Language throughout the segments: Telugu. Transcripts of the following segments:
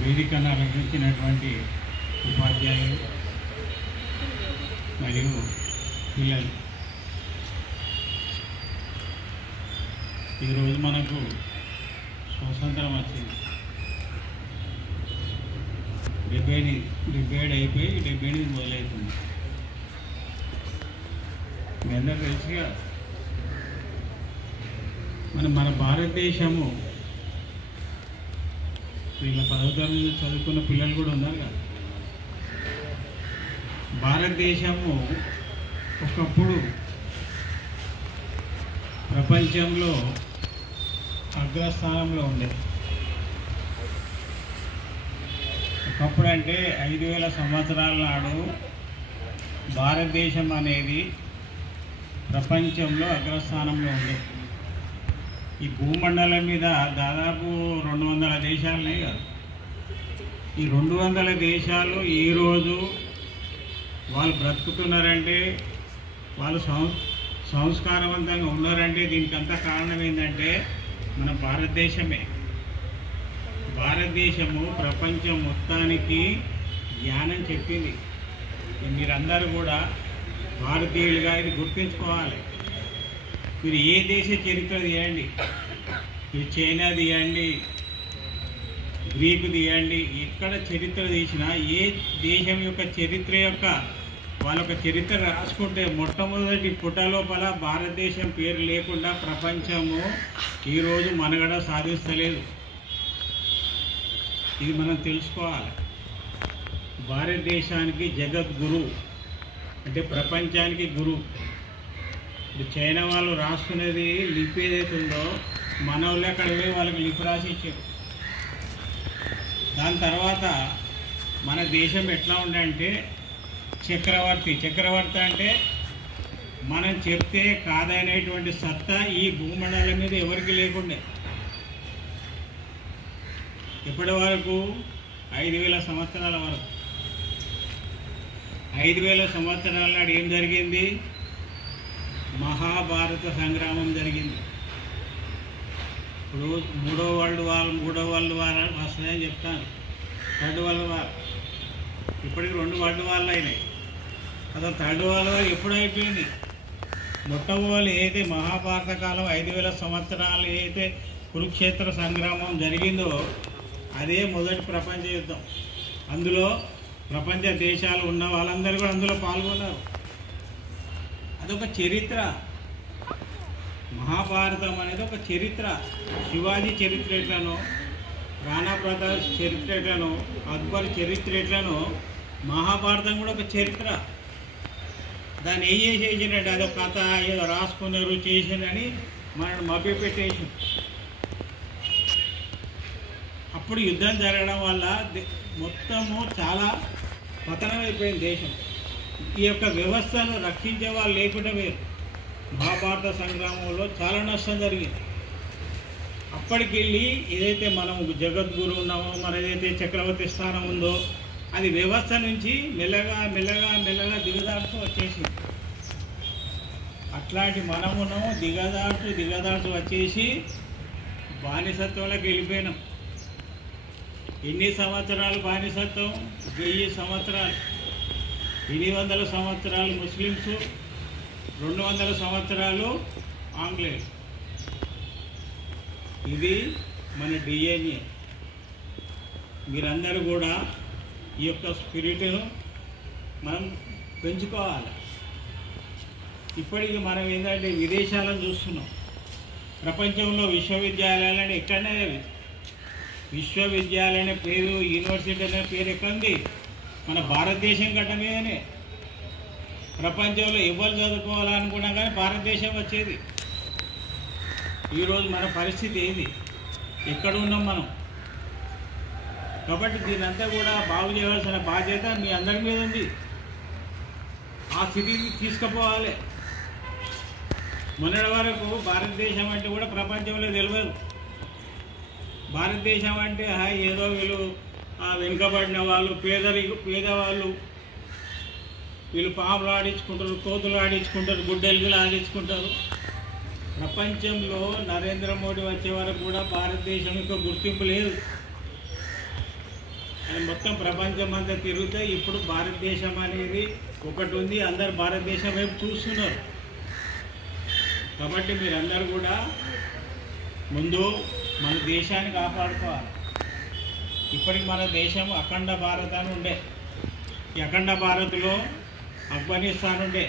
వేదికను అలంకరించినటువంటి ఉపాధ్యాయులు మరియు పిల్లలు, ఈరోజు మనకు స్వాతంత్రం వచ్చింది. 77 అయిపోయి 78 మొదలవుతుంది. మీ అందరూ తెలుసుగా మన భారతదేశము, వీళ్ళ 10వ తరగతి చదువుకున్న పిల్లలు కూడా ఉన్నారు కదా. భారతదేశము ఒకప్పుడు ప్రపంచంలో అగ్రస్థానంలో ఉండేది. ఒకప్పుడు అంటే 5000 సంవత్సరాల నాడు భారతదేశం అనేది ప్రపంచంలో అగ్రస్థానంలో ఉండేది. ఈ భూమండలం మీద దాదాపు 200 దేశాలు ఉన్నాయి కదా. ఈ 200 దేశాలు ఈరోజు వాళ్ళు బ్రతుకుతున్నారంటే, వాళ్ళు సంస్కారవంతంగా ఉన్నారంటే దీనికి అంతా కారణం ఏంటంటే మన భారతదేశమే. భారతదేశము ప్రపంచం మొత్తానికి జ్ఞానం చెప్పింది. మీరందరూ కూడా భారతీయులుగా ఇది గుర్తుంచుకోవాలి. మీరు ఏ దేశ చరిత్ర తీయండి, మీరు చైనా తీయండి, గ్రీకు తీయండి, ఎక్కడ చరిత్ర తీసినా ఏ దేశం యొక్క చరిత్ర వాళ్ళొక చరిత్ర రాసుకుంటే మొట్టమొదటి పుట లోపల భారతదేశం పేరు లేకుండా ప్రపంచము ఈరోజు మనుగడ సాధిస్తలేదు. ఇది మనం తెలుసుకోవాలి. భారతదేశానికి జగద్గురు అంటే ప్రపంచానికి గురువు. ఇప్పుడు చైనా వాళ్ళు రాసుకునేది లిపి ఏదైతే ఉందో మన వాళ్ళు అక్కడ పోయి వాళ్ళకి లిపి రాసి ఇచ్చారు. దాని తర్వాత మన దేశం ఎట్లా ఉందంటే చక్రవర్తి అంటే మనం చెప్తే కాదనేటువంటి సత్తా ఈ భూమండలం మీద ఎవరికి లేకుండే. ఇప్పటి వరకు 5000 సంవత్సరాల వరకు 5000 సంవత్సరాల నాడు ఏం జరిగింది? మహాభారత సంగ్రామం జరిగింది. ఇప్పుడు మూడో వరల్డ్ వార్ వస్తాయని చెప్తాను. 3rd వరల్డ్ వార్, ఇప్పటికి 2 వరల్డ్ వార్లు అయినాయి. అసలు 3rd వరల్డ్ వార్ ఎప్పుడు అయిపోయింది? మొట్టమొదటి ఏదైతే మహాభారత కాలం 5000 సంవత్సరాలు ఏదైతే కురుక్షేత్ర సంగ్రామం జరిగిందో అదే మొదటి ప్రపంచ యుద్ధం. అందులో ప్రపంచ దేశాలు ఉన్న వాళ్ళందరూ కూడా అందులో పాల్గొన్నారు. అదొక చరిత్ర. మహాభారతం అనేది ఒక చరిత్ర. శివాజీ చరిత్ర ఎట్లనో, రాణా ప్రతాప్ చరిత్ర ఎట్లనో, అక్బర్ చరిత్ర ఎట్లనో మహాభారతం కూడా ఒక చరిత్ర. దాన్ని ఏం చేసినట్టు అదొక కథ, ఏదో రాసుకున్నారు చేసిందని మనం మభ్యపెట్టేసి, అప్పుడు యుద్ధం జరగడం వల్ల మొత్తము చాలా పతనం అయిపోయింది దేశం. ఈ యొక్క వ్యవస్థను రక్షించే వాళ్ళు లేకుండా వేరు. మహాభారత సంగ్రామంలో చాలా నష్టం జరిగింది. అప్పటికి వెళ్ళి ఏదైతే మనం జగద్గురు ఉన్నామో, మన ఏదైతే చక్రవర్తి స్థానం ఉందో అది వ్యవస్థ నుంచి మెల్లగా దిగదాడుతూ వచ్చేసింది. అట్లాంటి మనమున్నాము దిగదాడుతూ వచ్చేసి బానిసత్వంలోకి వెళ్ళిపోయినాం. ఎన్ని సంవత్సరాలు బానిసత్వం? 1000 సంవత్సరాలు. 800 సంవత్సరాలు ముస్లిమ్స్, 200 సంవత్సరాలు ఆంగ్లేయులు. ఇది మన డిఎన్ఏ. మీరందరూ కూడా ఈ యొక్క స్పిరిట్ను మనం పెంచుకోవాలి. ఇప్పటికి మనం ఏంటంటే విదేశాలను చూస్తున్నాం. ప్రపంచంలో విశ్వవిద్యాలయాలని ఎక్కడనే విశ్వవిద్యాలయం పేరు, యూనివర్సిటీ అనే పేరు ఎక్కడుంది? మన భారతదేశం గడ్డ మీదనే. ప్రపంచంలో ఎవరు చదువుకోవాలనుకున్నా కానీ భారతదేశం వచ్చేది. ఈరోజు మన పరిస్థితి ఏంది? ఎక్కడ ఉన్నాం మనం? కాబట్టి దీనంతా కూడా బాగు చేయవలసిన బాధ్యత మీ అందరి మీద ఉంది. ఆ స్థితికి తీసుకుపోవాలి. మొన్నటి వరకు భారతదేశం అంటే కూడా ప్రపంచంలో తెలియదు. భారతదేశం అంటే ఏదో వీళ్ళు వెనుకబడిన వాళ్ళు, పేదవాళ్ళు, వీళ్ళు పాములు ఆడించుకుంటారు, కోతులు ఆడించుకుంటారు, గుడ్డెలుగులు ఆడించుకుంటారు. ప్రపంచంలో నరేంద్ర మోడీ వచ్చే వరకు కూడా భారతదేశం యొక్క గుర్తింపు లేదు. అది మొత్తం ప్రపంచం అంతా తిరిగితే ఇప్పుడు భారతదేశం అనేది ఒకటి ఉంది, అందరు భారతదేశం వైపు చూస్తున్నారు. కాబట్టి మీరందరూ కూడా ముందు మన దేశాన్ని కాపాడుకోవాలి. ఇప్పటికి మన దేశం అఖండ భారత్ అని ఉండే. ఈ అఖండ భారత్లో ఆఫ్ఘనిస్తాన్ ఉండే,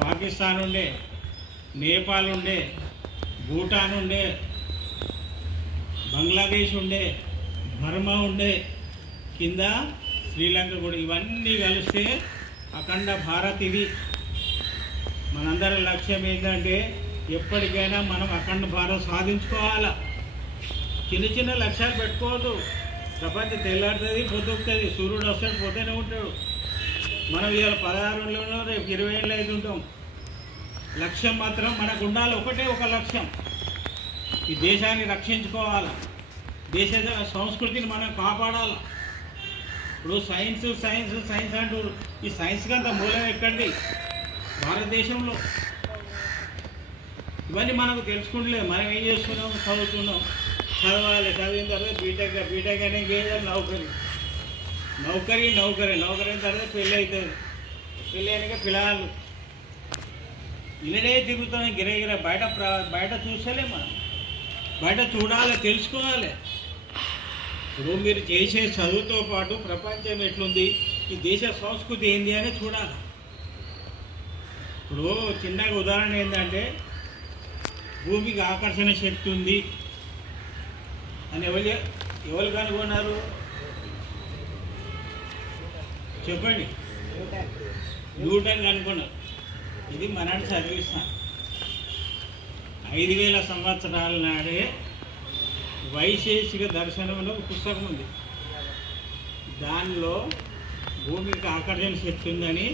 పాకిస్తాన్ ఉండే, నేపాల్ ఉండే, భూటాన్ ఉండే, బంగ్లాదేశ్ ఉండే, బర్మా ఉండే, కింద శ్రీలంక కూడా. ఇవన్నీ కలిస్తే అఖండ భారత్. ఇది మనందరి లక్ష్యం ఏంటంటే ఎప్పటికైనా మనం అఖండ భారత్ సాధించుకోవాలా. చిన్న చిన్న లక్ష్యాలు పెట్టుకోవద్దు. ప్రపంచం తెల్లాడుతుంది, పొద్దుకుతుంది, సూర్యుడు వస్తాడు, పోతూనే ఉంటాడు. మనం ఇవాళ 16 రేపు 20 ఏళ్ళు అవుతుంటాం. లక్ష్యం మాత్రం మనకు ఉండాలి, ఒకటే ఒక లక్ష్యం. ఈ దేశాన్ని రక్షించుకోవాలి, దేశ సంస్కృతిని మనం కాపాడాలి. ఇప్పుడు సైన్స్ సైన్స్ సైన్స్ అంటారు. ఈ సైన్స్కి అంత మూలం ఎక్కడిది? భారతదేశంలో. ఇవన్నీ మనకు తెలుసుకుంటలేదు. మనం ఏం చేస్తున్నాం? చదువుతున్నాం, చదవాలి, చదివిన తర్వాత బీటెక్ అనే చేయాలి, నౌకరీ అయిన తర్వాత పెళ్ళి అవుతుంది. పెళ్ళి అయినాక పిల్లలు ఇళ్ళనే తిరుగుతున్నాం గిరగిర. బయట చూసలే మనం, బయట చూడాలి, తెలుసుకోవాలి. ఇప్పుడు మీరు చేసే చదువుతో పాటు ప్రపంచం ఎట్లుంది, ఈ దేశ సంస్కృతి ఏంది అని చూడాలి. ఇప్పుడు చిన్నగా ఉదాహరణ ఏంటంటే భూమికి ఆకర్షణ శక్తి ఉంది అని ఎవరు కనుగొన్నారు చెప్పండి? న్యూటన్ కనుగొన్నారు. ఇది మనని చదివిస్తాను. 5000 సంవత్సరాల నాడే వైశేషిక దర్శనం అనే ఒక పుస్తకం ఉంది. దానిలో భూమికి ఆకర్షణ శక్తి ఉందని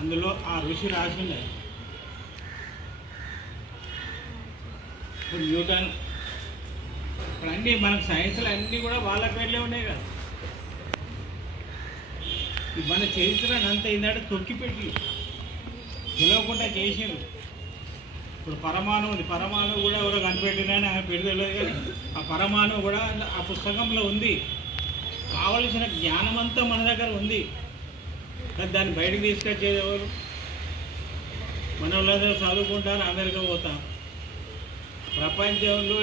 అందులో ఆ ఋషి రాసింది. ఇప్పుడు న్యూటన్, ఇప్పుడు అన్నీ మనకు సైన్స్లో అన్నీ కూడా వాళ్ళ పేర్లే ఉన్నాయి కదా. మన చరిత్రను అంతా ఏంటంటే తొక్కిపెట్టి గెలవకుండా చేసిండ్రు. ఇప్పుడు పరమాణువు ఉంది. పరమాణువు కూడా ఎవరో కనిపెట్టినని ఆయన పెడతలేదు, కానీ ఆ పరమాణువు కూడా ఆ పుస్తకంలో ఉంది. కావలసిన జ్ఞానం అంతా మన దగ్గర ఉంది. దాన్ని బయటకు తీసుకొచ్చేది ఎవరు? మన వాళ్ళందరూ చదువుకుంటారు, అమెరికా పోతాం. ప్రపంచంలో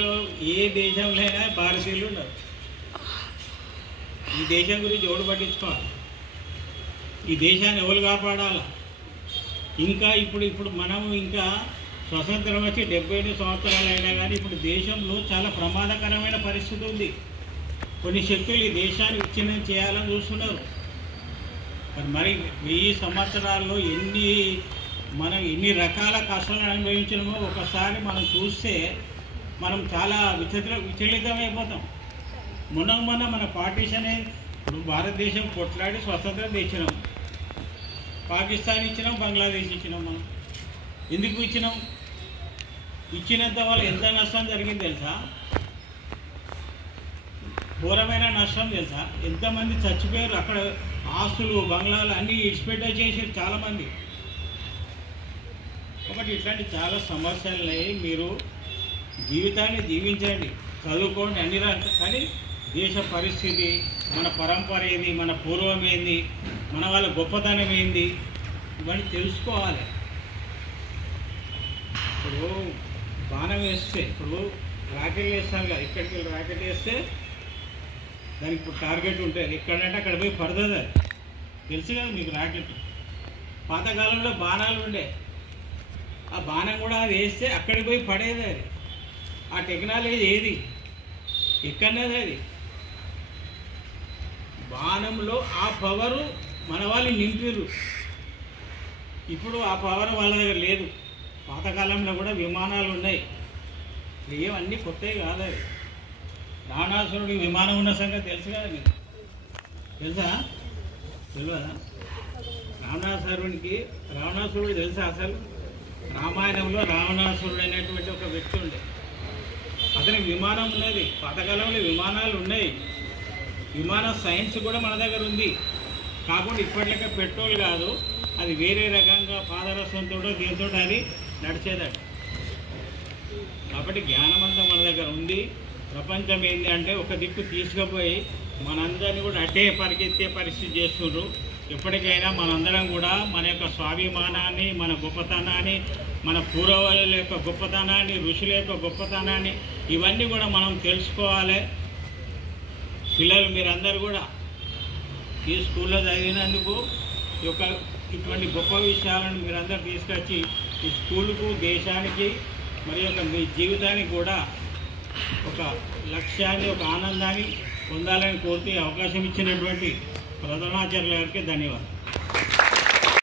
ఏ దేశంలో అయినా భారతీయులు ఉన్నారు. ఈ దేశం గురించి ఎవరు పట్టించుకోవాలి? ఈ దేశాన్ని ఎవరు కాపాడాలి? ఇంకా ఇప్పుడు మనము ఇంకా స్వతంత్రం వచ్చి 70 సంవత్సరాలు అయినా కానీ ఇప్పుడు దేశంలో చాలా ప్రమాదకరమైన పరిస్థితి ఉంది. కొన్ని శక్తులు ఈ దేశాన్ని విచ్ఛిన్నం చేయాలని చూస్తున్నారు. మరి 1000 సంవత్సరాల్లో మనం ఎన్ని రకాల కష్టాలను అనుభవించినామో ఒకసారి మనం చూస్తే మనం చాలా విచలితమైపోతాం. మొన్న మన పార్టీషన్ ఇప్పుడు భారతదేశం కొట్లాడి స్వతంత్రం తెచ్చినాం. పాకిస్తాన్ ఇచ్చినాం, బంగ్లాదేశ్ ఇచ్చినాం. మనం ఎందుకు ఇచ్చినాం? ఇచ్చినంత వాళ్ళు ఎంత నష్టం జరిగింది తెలుసా? ఘోరమైన నష్టం తెలుసా? ఎంతమంది చచ్చిపోయారు. అక్కడ ఆస్తులు, బంగ్లాలు అన్నీ ఇడిచిపెట్టే చేసారు చాలామంది. కాబట్టి ఇట్లాంటి చాలా సమస్యలు ఉన్నాయి. మీరు జీవితాన్ని జీవించండి, చదువుకోండి, అన్ని కానీ దేశ పరిస్థితి, మన పరంపర ఏంది, మన పూర్వం ఏంది, మన వాళ్ళ గొప్పతనం ఏంది, ఇవన్నీ తెలుసుకోవాలి. ఇప్పుడు బాణం వేస్తే, ఇప్పుడు రాకెట్ వేస్తాను కదా, ఇక్కడికి వెళ్ళి రాకెట్ వేస్తే దానికి ఇప్పుడు టార్గెట్ ఉంటుంది. ఎక్కడంటే అక్కడ పోయి పడుతుంది. అది తెలుసు కదా మీకు. రాకెట్ పాతకాలంలో బాణాలు ఉండే, ఆ బాణం కూడా అది వేస్తే అక్కడికి పోయి పడేది. అది ఆ టెక్నాలజీ ఏది? ఎక్కడనేది అది. బాణంలో ఆ పవరు మన వాళ్ళు నింపిరు. ఇప్పుడు ఆ పవర్ వాళ్ళ దగ్గర లేదు. పాతకాలంలో కూడా విమానాలు ఉన్నాయి. ఏమన్నీ కొత్తవి కాదు. అది రావణాసురుడికి విమానం ఉన్న సంగతి తెలుసు కదా మీకు? తెలుసా? తెలియదా? రావణాసురుడు తెలుసా? అసలు రామాయణంలో రావణాసురుడు అనేటువంటి ఒక వ్యక్తి ఉండే. అతనికి విమానం ఉన్నది. పాతకాలంలో విమానాలు ఉన్నాయి. విమాన సైన్స్ కూడా మన దగ్గర ఉంది. కాకుండా ఇప్పటికే పెట్రోల్ కాదు, అది వేరే రకంగా పాదరసంతో దీంతో అది నడిచేదట. కాబట్టి జ్ఞానం అంతా మన దగ్గర ఉంది. ప్రపంచం ఏంటి అంటే ఒక దిక్కు తీసుకుపోయి మనందరినీ కూడా అటే పరిగెత్తే పరిస్థితి చేస్తున్నారు. ఎప్పటికైనా మనందరం కూడా మన యొక్క స్వాభిమానాన్ని, మన గొప్పతనాన్ని, మన పూర్వల యొక్క గొప్పతనాన్ని, ఋషుల యొక్క గొప్పతనాన్ని ఇవన్నీ కూడా మనం తెలుసుకోవాలి. పిల్లలు మీరందరూ కూడా ఈ స్కూల్లో చదివినందుకు ఇటువంటి గొప్ప విషయాలను మీరందరూ తీసుకొచ్చి ఈ స్కూలుకు, దేశానికి మరి యొక్క మీ జీవితానికి కూడా ఒక లక్ష్యాన్ని, ఒక ఆనందాన్ని పొందాలని కోరుతూ అవకాశం ఇచ్చినటువంటి ప్రధానాచార్యుల గారికి ధన్యవాదాలు.